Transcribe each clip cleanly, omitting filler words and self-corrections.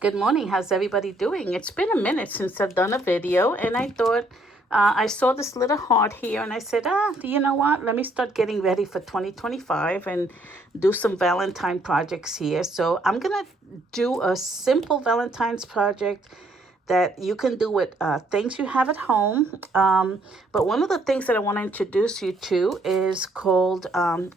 Good morning. How's everybody doing? It's been a minute since I've done a video, and I thought I saw this little heart here, and I said, you know what? Let me start getting ready for 2025 and do some Valentine projects here. So I'm going to do a simple Valentine's project that you can do with things you have at home. But one of the things that I want to introduce you to is called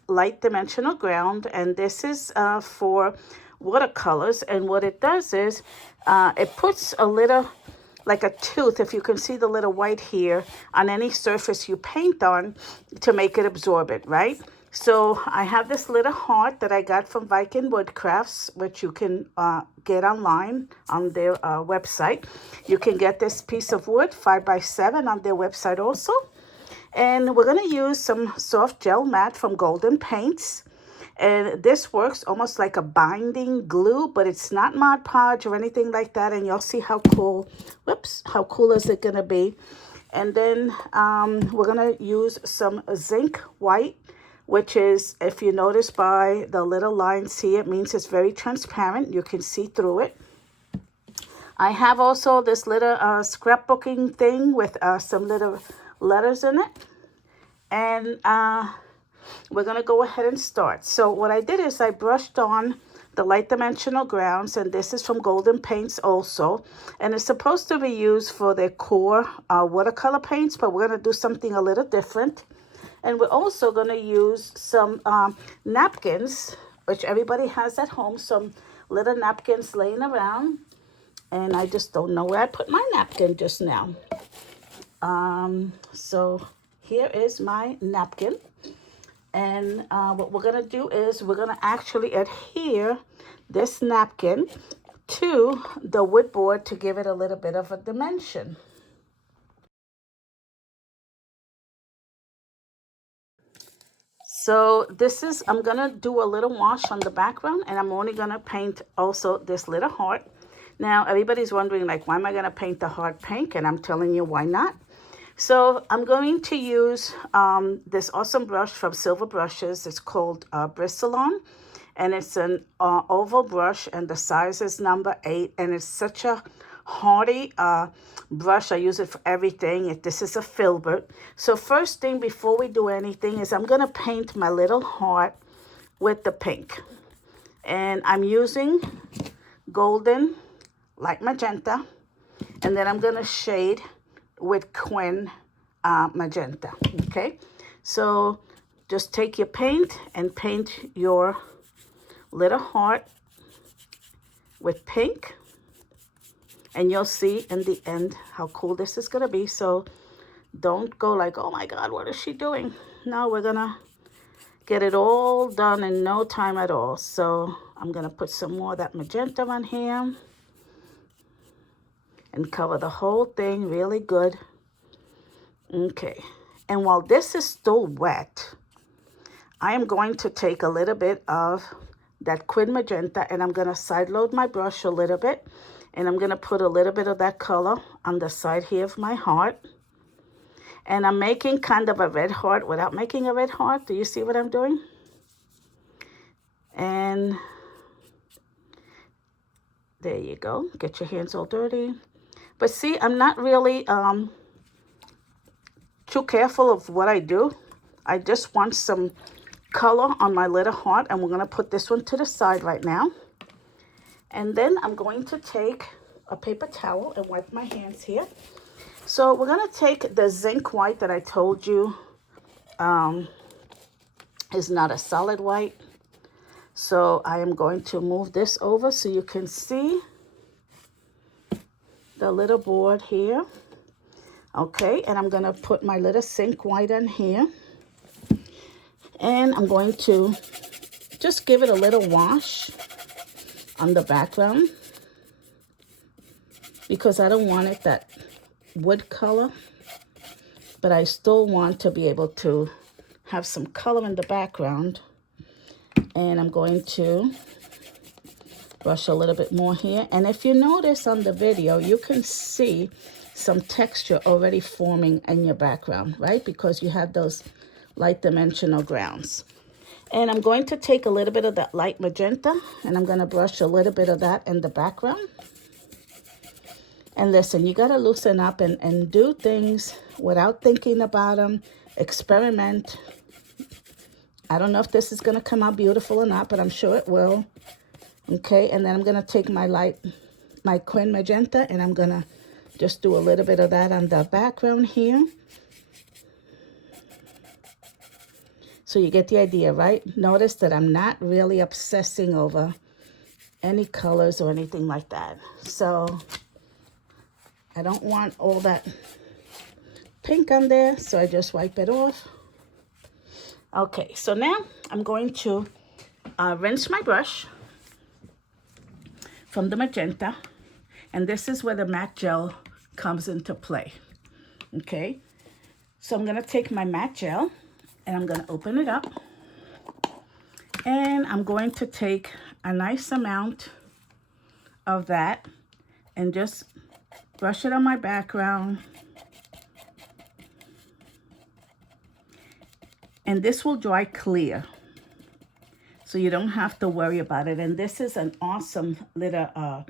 light dimensional ground. And this is for watercolors. And what it does is it puts a little, like a tooth, if you can see the little white here, on any surface you paint on to make it absorb it, right? So I have this little heart that I got from Viking Woodcrafts, which you can get online on their website. You can get this piece of wood 5x7 on their website also. And we're going to use some soft gel mat from Golden Paints. And this works almost like a binding glue, but it's not Mod Podge or anything like that. And you'll see how cool, how cool is it going to be. And then we're going to use some Zinc white, which is, if you notice by the little lines here, it means it's very transparent. You can see through it. I have also this little scrapbooking thing with some little letters in it. And we're going to go ahead and start. So what I did is I brushed on the light dimensional grounds, and this is from Golden Paints also. And it's supposed to be used for their core watercolor paints, but we're going to do something a little different. And we're also going to use some napkins, which everybody has at home, some little napkins laying around. And I just don't know where I put my napkin just now. So here is my napkin. And what we're going to do is we're going to actually adhere this napkin to the wood board to give it a little bit of a dimension. So this is, I'm going to do a little wash on the background, and I'm only going to paint also this little heart. Now, everybody's wondering, like, why am I going to paint the heart pink? And I'm telling you why not. So I'm going to use this awesome brush from WhiteBrushes. It's called Bristol, and it's an oval brush, and the size is number 8, and it's such a hardy brush. I use it for everything. This is a Filbert. So first thing before we do anything is I'm going to paint my little heart with the pink. And I'm using Golden Light Magenta. And then I'm going to shade with Quin Magenta. Okay? So just take your paint and paint your little heart with pink. And you'll see in the end how cool this is going to be. So don't go like, oh my God, what is she doing? No, we're going to get it all done in no time at all. So I'm going to put some more of that magenta on here and cover the whole thing really good. Okay. And while this is still wet, I am going to take a little bit of that Quin Magenta, and I'm going to side load my brush a little bit. And I'm going to put a little bit of that color on the side here of my heart. And I'm making kind of a red heart without making a red heart. Do you see what I'm doing? And there you go. Get your hands all dirty. But see, I'm not really too careful of what I do. I just want some color on my little heart. And we're going to put this one to the side right now. And then I'm going to take a paper towel and wipe my hands here. So we're going to take the Zinc white that I told you is not a solid white. So I am going to move this over so you can see the little board here. Okay, and I'm going to put my little Zinc white in here. And I'm going to just give it a little wash on the background, because I don't want it that wood color, but I still want to be able to have some color in the background. And I'm going to brush a little bit more here. And if you notice on the video, you can see some texture already forming in your background, right? Because you have those light dimensional grounds. And I'm going to take a little bit of that light magenta, and I'm going to brush a little bit of that in the background. And listen, you got to loosen up and do things without thinking about them. Experiment. I don't know if this is going to come out beautiful or not, but I'm sure it will. Okay, and then I'm going to take my Quin Magenta, and I'm going to just do a little bit of that on the background here. So you get the idea, right? Notice that I'm not really obsessing over any colors or anything like that. So I don't want all that pink on there, so I just wipe it off. Okay, so now I'm going to rinse my brush from the magenta, and this is where the matte gel comes into play. Okay, so I'm going to take my matte gel and I'm going to open it up, and I'm going to take a nice amount of that and just brush it on my background. And this will dry clear, so you don't have to worry about it. And this is an awesome little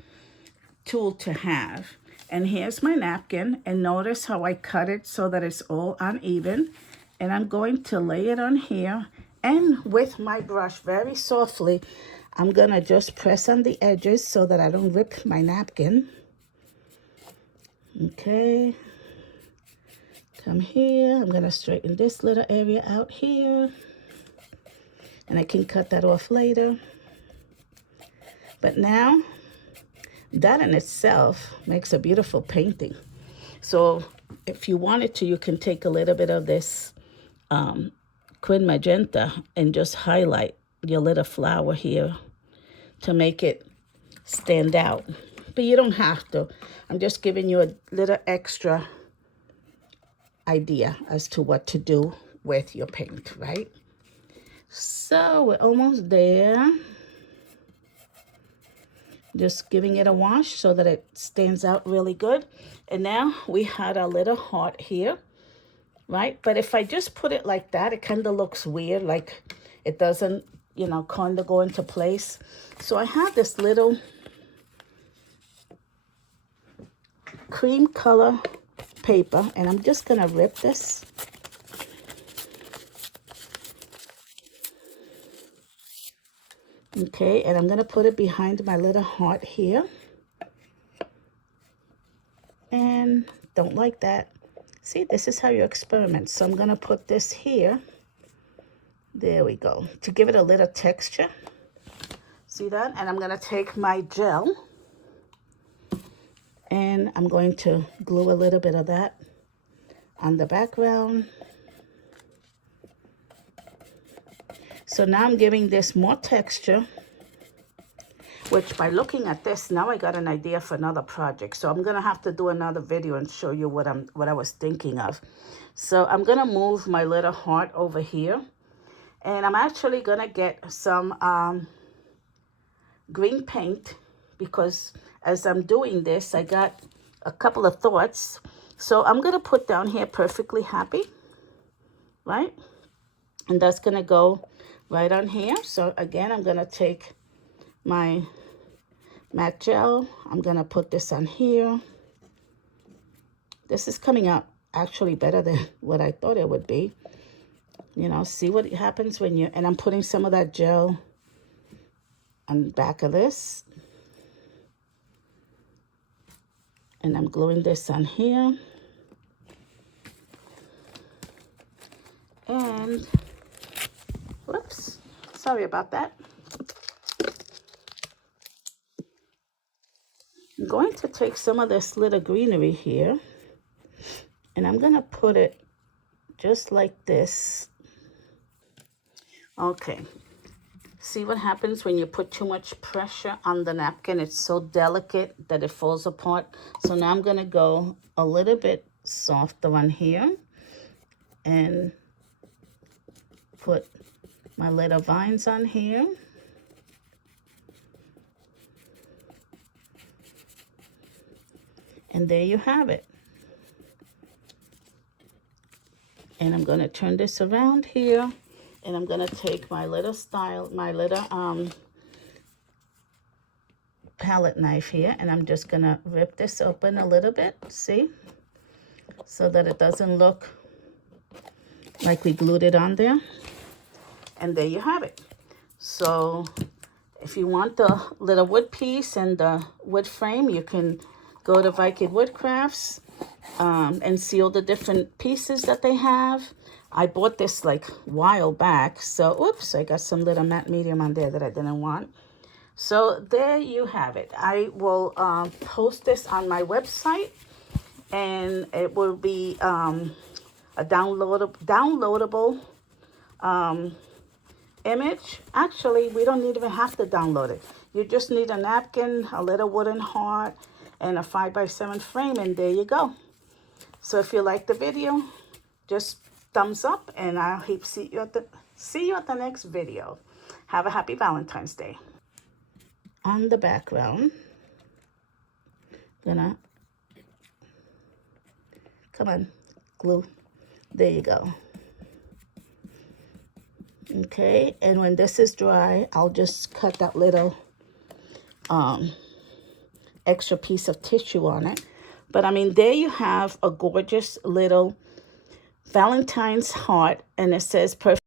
tool to have. And here's my napkin, and notice how I cut it so that it's all uneven. And I'm going to lay it on here, and with my brush very softly, I'm gonna just press on the edges so that I don't rip my napkin. Okay, come here, I'm gonna straighten this little area out here, and I can cut that off later. But now, that in itself makes a beautiful painting. So if you wanted to, you can take a little bit of this Quin Magenta and just highlight your little flower here to make it stand out. But you don't have to. I'm just giving you a little extra idea as to what to do with your paint, right? So we're almost there. Just giving it a wash so that it stands out really good. And now we had a little heart here, right? But if I just put it like that, it kind of looks weird, like it doesn't, you know, kind of go into place. So I have this little cream color paper, and I'm just gonna rip this. Okay, and I'm gonna put it behind my little heart here. And don't like that. See, this is how you experiment. So I'm gonna put this here. There we go, to give it a little texture. See that? And I'm gonna take my gel, and I'm going to glue a little bit of that on the background. So now I'm giving this more texture, which by looking at this, now I got an idea for another project. So I'm gonna have to do another video and show you what I was thinking of. So I'm gonna move my little heart over here, and I'm actually gonna get some green paint, because as I'm doing this, I got a couple of thoughts. So I'm gonna put down here perfectly happy, right? And that's gonna go right on here. So again, I'm gonna take my matte gel. I'm gonna put this on here. This is coming out actually better than what I thought it would be. You know, see what happens when you, and I'm putting some of that gel on the back of this. And I'm gluing this on here. And, whoops, sorry about that. I'm going to take some of this little greenery here, and I'm gonna put it just like this. Okay, see what happens when you put too much pressure on the napkin? It's so delicate that it falls apart. So now I'm gonna go a little bit softer on here and put my little vines on here. And there you have it. And I'm gonna turn this around here, and I'm gonna take my little palette knife here, and I'm just gonna rip this open a little bit, see? So that it doesn't look like we glued it on there. And there you have it. So if you want the little wood piece and the wood frame, you can go to Viking Woodcrafts and see all the different pieces that they have. I bought this like a while back. So, oops, I got some little matte medium on there that I didn't want. So there you have it. I will post this on my website, and it will be a downloadable image. Actually, we don't even have to download it. You just need a napkin, a little wooden heart, and a 5x7 frame, and there you go. So if you like the video, just thumbs up, and I'll see you at the next video. Have a happy Valentine's Day. On the background, come on, glue. There you go. Okay, and when this is dry, I'll just cut that little extra piece of tissue on it. But I mean, there you have a gorgeous little Valentine's heart, and it says perfect.